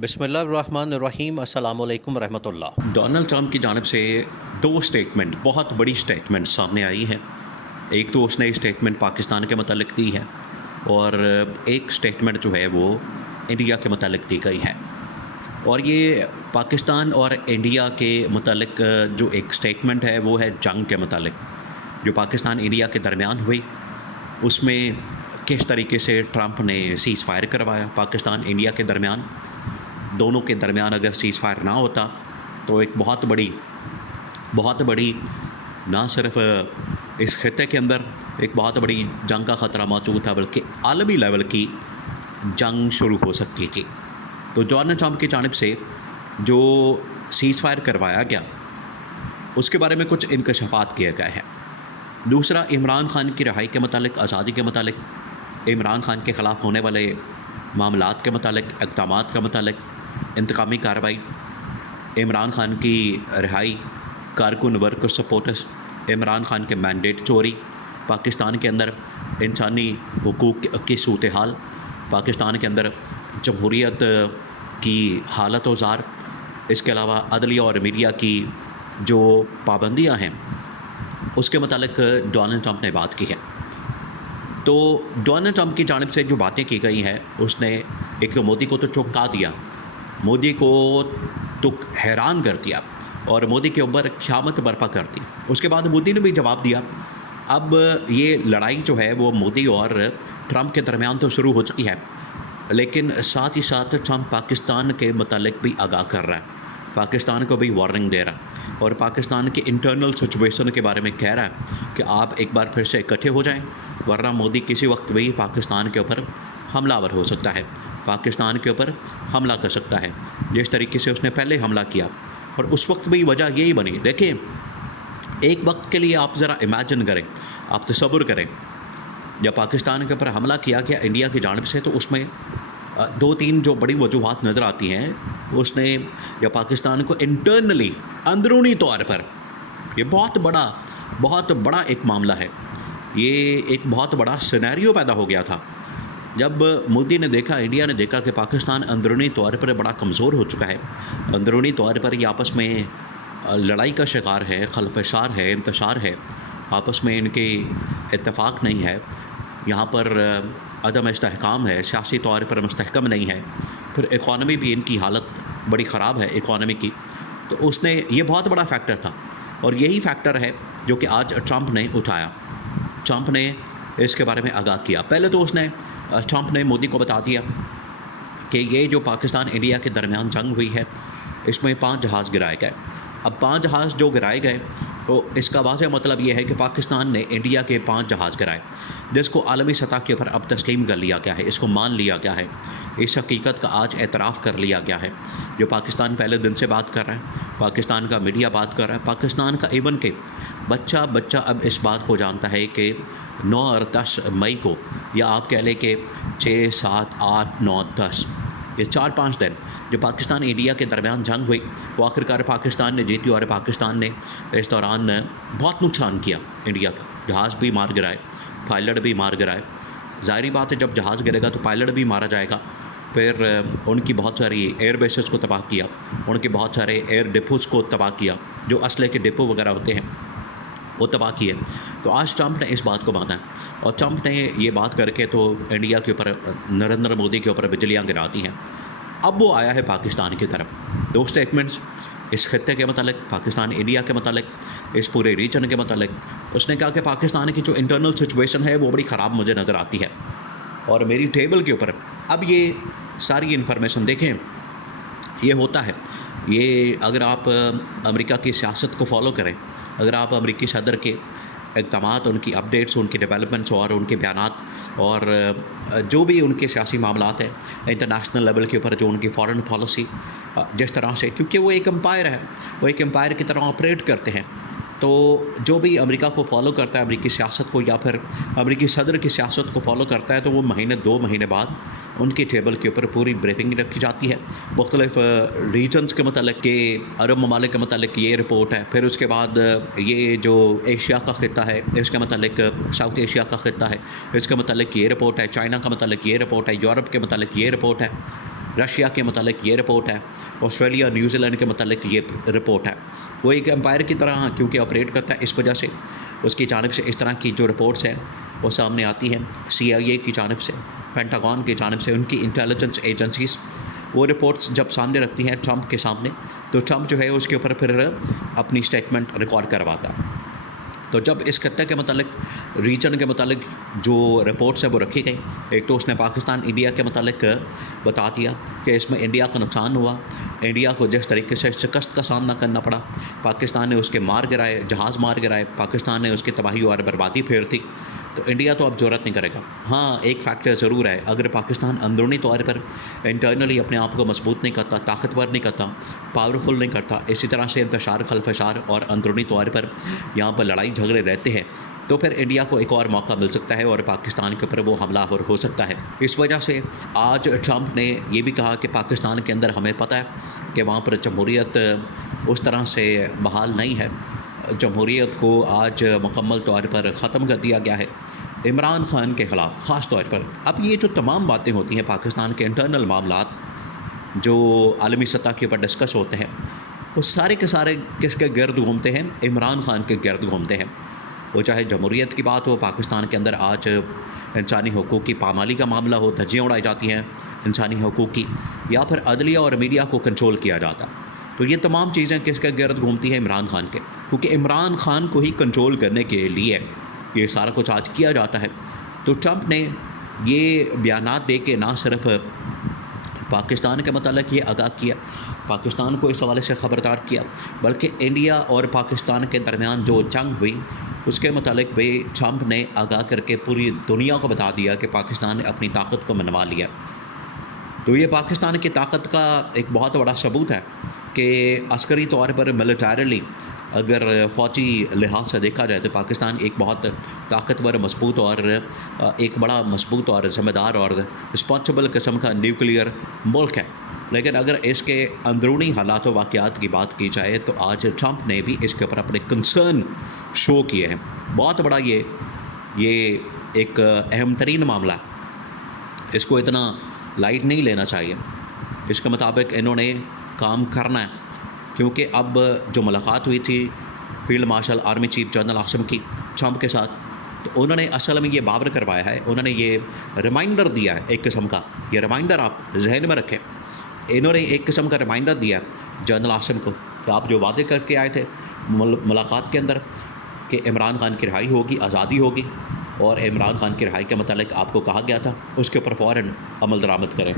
बिस्मिल्लाहिर्रहमानिर्रहीम अस्सलामु अलैकुम रहमतुल्लाह। डोनाल्ड ट्रंप की जानिब से दो स्टेटमेंट, बहुत बड़ी स्टेटमेंट सामने आई हैं। एक तो उसने स्टेटमेंट पाकिस्तान के मतलब दी है और एक स्टेटमेंट जो है वो इंडिया के मतलब दी गई है। और ये पाकिस्तान और इंडिया के मतलब जो एक स्टेटमेंट है वो है जंग के मतलब, जो पाकिस्तान इंडिया के दरमियान हुई। उसमें किस तरीके से ट्रंप ने सीज़ फायर करवाया पाकिस्तान इंडिया के दरमियान। दोनों के दरमियान अगर सीज़ फायर ना होता तो एक बहुत बड़ी ना सिर्फ इस खित्ते के अंदर एक बहुत बड़ी जंग का ख़तरा मौजूद था, बल्कि आलमी लेवल की जंग शुरू हो सकती थी। तो डोनाल्ड ट्रंप की जानिब से जो सीज़ फायर करवाया गया उसके बारे में कुछ इंकशाफात किए गए हैं। दूसरा, इमरान खान की रिहाई के मतलब, आज़ादी के मतलब, इमरान खान के ख़िलाफ़ होने वाले मामलात के मतलब, इक़दामात का मतलब, इंतकामी कार्रवाई, इमरान खान की रिहाई, कारकुन वर्कर सपोर्टर्स, इमरान खान के मैंडेट चोरी, पाकिस्तान के अंदर इंसानी हुकूक़ की सूरत हाल, पाकिस्तान के अंदर जमहूरियत की हालत औज़ार, इसके अलावा अदलिया और मीडिया की जो पाबंदियाँ हैं उसके मतलब डोनाल्ड ट्रंप ने बात की है। तो डोनाल्ड ट्रंप की जानिब से जो बातें की गई हैं उसने एक तो मोदी को तो चौंका दिया, मोदी को तो हैरान कर दिया और मोदी के ऊपर क़यामत बर्पा कर दी। उसके बाद मोदी ने भी जवाब दिया। अब ये लड़ाई जो है वो मोदी और ट्रंप के दरमियान तो शुरू हो चुकी है, लेकिन साथ ही साथ ट्रंप पाकिस्तान के मतलब भी आगाह कर रहा है, पाकिस्तान को भी वार्निंग दे रहा है और पाकिस्तान के इंटरनल सिचुएशन के बारे में कह रहा है कि आप एक बार फिर से इकट्ठे हो जाएं, वरना मोदी किसी वक्त भी पाकिस्तान के ऊपर हमलावर हो सकता है, पाकिस्तान के ऊपर हमला कर सकता है, जिस तरीके से उसने पहले हमला किया। और उस वक्त भी वजह यही बनी। देखिए, एक वक्त के लिए आप ज़रा इमेजिन करें, आप तसव्वुर करें, जब पाकिस्तान के ऊपर हमला किया गया इंडिया की जानिब से, तो उसमें दो तीन जो बड़ी वजूहात नज़र आती हैं। उसने या पाकिस्तान को इंटरनली, अंदरूनी तौर पर, ये बहुत बड़ा एक मामला है, ये एक बहुत बड़ा सिनेरियो पैदा हो गया था जब मोदी ने देखा, इंडिया ने देखा कि पाकिस्तान अंदरूनी तौर पर बड़ा कमज़ोर हो चुका है, अंदरूनी तौर पर ये आपस में लड़ाई का शिकार है, खलफशार है, इंतशार है, आपस में इनके इत्तेफाक नहीं है, यहाँ पर अदम इस्तेहकाम है, सियासी तौर पर मुस्तहकम नहीं है, फिर इकॉनमी भी इनकी हालत बड़ी ख़राब है इकॉनमी की। तो उसने ये बहुत बड़ा फैक्टर था और यही फैक्टर है जो कि आज ट्रंप ने उठाया। ट्रंप ने इसके बारे में आगाह किया। पहले तो ट्रंप ने मोदी को बता दिया कि ये जो पाकिस्तान इंडिया के दरमियान जंग हुई है इसमें 5 जहाज़ गिराए गए। अब 5 जहाज़ जो गिराए गए तो इसका वाज़ेह मतलब ये है कि पाकिस्तान ने इंडिया के 5 जहाज़ गिराए, जिसको आलमी सतह के ऊपर अब तस्लीम कर लिया गया है, इसको मान लिया गया है, इस हकीकत का आज एतराफ़ कर लिया गया है। जो पाकिस्तान पहले दिन से बात कर रहा है, पाकिस्तान का मीडिया बात कर रहा है, पाकिस्तान का इवन के बच्चा अब इस बात को जानता है कि 9 और 10 मई को, या आप कह लें कि 6, 7, 8, 9, 10, ये 4-5 दिन जो पाकिस्तान इंडिया के दरमियान जंग हुई वो आखिरकार पाकिस्तान ने जीती और पाकिस्तान ने इस दौरान बहुत नुकसान किया। इंडिया का जहाज़ भी मार गिराए, पायलट भी मार गिराए। ज़ाहिरी बात है, जब जहाज़ गिरेगा तो पायलट भी मारा जाएगा। फिर उनकी बहुत सारी एयर बेसेस को तबाह किया, उनके बहुत सारे एयर डिपोज़ को तबाह किया, जो असले के डिपो वगैरह होते हैं वो तबाह किए। तो आज ट्रंप ने इस बात को माना है और ट्रंप ने ये बात करके तो इंडिया के ऊपर, नरेंद्र मोदी के ऊपर बिजलियाँ गिरा दी हैं। अब वो आया है पाकिस्तान की तरफ। 2 स्टेटमेंट्स इस खित्ते के मतलब, पाकिस्तान इंडिया के मतलब, इस पूरे रीजन के मतलब। उसने कहा कि पाकिस्तान की जो इंटरनल सिचुएशन है वो बड़ी ख़राब मुझे नज़र आती है और मेरी टेबल के ऊपर अब ये सारी इन्फॉर्मेशन देखें, ये होता है, ये अगर आप अमेरिका की सियासत को फॉलो करें, अगर आप अमेरिकी सदर के इक़दामात, उनकी अपडेट्स, उनकी डेवलपमेंट्स और उनके बयानात और जो भी उनके सियासी मामलात हैं इंटरनेशनल लेवल के ऊपर, जो उनकी फ़ॉरेन पॉलिसी जिस तरह से, क्योंकि वो एक एम्पायर है, वो एक एम्पायर की तरह ऑपरेट करते हैं, तो जो भी अमेरिका को फॉलो करता है, अमेरिकी सियासत को या फिर अमेरिकी सदर की सियासत को फॉलो करता है, तो वो महीने 2 महीने बाद उनकी टेबल के ऊपर पूरी ब्रीफिंग रखी जाती है। मुख्तलिफ रीजन्स के मतलब कि अरब ममालिक के मतलब ये रिपोर्ट है, फिर उसके बाद ये जो एशिया का ख़ित्ता है इसके मतलब साउथ एशिया का ख़ित्ता है, इसके मतलब ये रिपोर्ट है, चाइना का मतलब ये रिपोर्ट है, यूरोप के मतलब ये रिपोर्ट है, रशिया के मतलब ये रिपोर्ट है, ऑस्ट्रेलिया न्यूजीलैंड के मतलब ये रिपोर्ट है। वो एक एम्पायर की तरह क्योंकि ऑपरेट करता है, इस वजह से उसकी जानिब से इस तरह की जो रिपोर्ट्स हैं वो सामने आती हैं। CIA की जानिब से, पेंटागन की जानिब से, उनकी इंटेलिजेंस एजेंसीज़ वो रिपोर्ट्स जब सामने रखती हैं ट्रंप के सामने, तो ट्रंप जो है उसके ऊपर फिर अपनी स्टेटमेंट रिकॉर्ड करवाता है। तो जब इस खत्ते के मतलब रीजन के मतलब जो रिपोर्ट्स है वो रखी गई, एक तो उसने पाकिस्तान इंडिया के मतलब बता दिया कि इसमें इंडिया का नुकसान हुआ, इंडिया को जिस तरीके से शिकस्त का सामना करना पड़ा, पाकिस्तान ने उसके मार गिराए, जहाज़ मार गिराए, पाकिस्तान ने उसकी तबाही और बर्बादी फेर थी, तो इंडिया तो अब ज़रूरत नहीं करेगा। हाँ, एक फैक्टर ज़रूर है, अगर पाकिस्तान अंदरूनी तौर पर इंटरनली अपने आप को मजबूत नहीं करता, ताकतवर नहीं करता, पावरफुल नहीं करता, इसी तरह से इंतशार खलफशार और अंदरूनी तौर पर यहाँ पर लड़ाई झगड़े रहते हैं, तो फिर इंडिया को एक और मौका मिल सकता है और पाकिस्तान के ऊपर वो हमलावर हो सकता है। इस वजह से आज ट्रंप ने ये भी कहा कि पाकिस्तान के अंदर हमें पता है कि वहाँ पर जमहूरियत उस तरह से बहाल नहीं है, जमहूरियत को आज मुकम्मल तौर पर ख़त्म कर दिया गया है इमरान खान के ख़िलाफ़ ख़ास तौर पर। अब ये जो तमाम बातें होती हैं पाकिस्तान के इंटरनल मामलात जो आलमी सतह के ऊपर डिस्कस होते हैं, वो सारे के सारे किसके गर्द घूमते हैं? इमरान खान के गर्द घूमते हैं। वो चाहे जमहूरियत की बात हो, पाकिस्तान के अंदर आज इंसानी हकूक़ की पामाली का मामला हो, धज्जियाँ उड़ाई जाती हैं इंसानी हकूक़ की, या फिर अदलिया और मीडिया को कंट्रोल किया जाता, तो ये तमाम चीज़ें किसके गर्द घूमती हैं? इमरान खान के, क्योंकि इमरान खान को ही कंट्रोल करने के लिए ये सारा कुछ आज किया जाता है। तो ट्रंप ने ये बयानात दे के ना सिर्फ पाकिस्तान के मतलब ये आगाह किया, पाकिस्तान को इस हवाले से ख़बरदार किया, बल्कि इंडिया और पाकिस्तान के दरमियान जो जंग हुई उसके मतलब भी ट्रंप ने आगाह करके पूरी दुनिया को बता दिया कि पाकिस्तान ने अपनी ताकत को मनवा लिया। तो ये पाकिस्तान की ताकत का एक बहुत बड़ा सबूत है कि अस्करी तौर पर मिलिटरीली अगर फ़ौजी लिहाज से देखा जाए तो पाकिस्तान एक बहुत ताकतवर, मजबूत और एक बड़ा मजबूत और ज़िम्मेदार और रिस्पॉन्सिबल किस्म का न्यूक्लियर मुल्क है। लेकिन अगर इसके अंदरूनी हालात व वाक़यात की बात की जाए तो आज ट्रंप ने भी इसके ऊपर अपने कंसर्न शो किए हैं। बहुत बड़ा ये एक अहम तरीन मामला है, इसको इतना लाइट नहीं लेना चाहिए। इसके मुताबिक इन्होंने काम करना है, क्योंकि अब जो मुलाकात हुई थी field marshal army chief general Asim की ट्रंप के साथ, तो उन्होंने असल में ये बावर करवाया है, उन्होंने ये रिमाइंडर दिया है एक किस्म का, ये रिमाइंडर आप जहन में रखें, इन्होंने एक किस्म का रिमाइंडर दिया जनरल आसिम को कि आप जो वादे करके आए थे मुलाकात के अंदर कि इमरान खान की रिहाई होगी, आज़ादी होगी, और इमरान खान की रिहाई के मतलब आपको कहा गया था उसके ऊपर फ़ौरन अमल दरामद करें।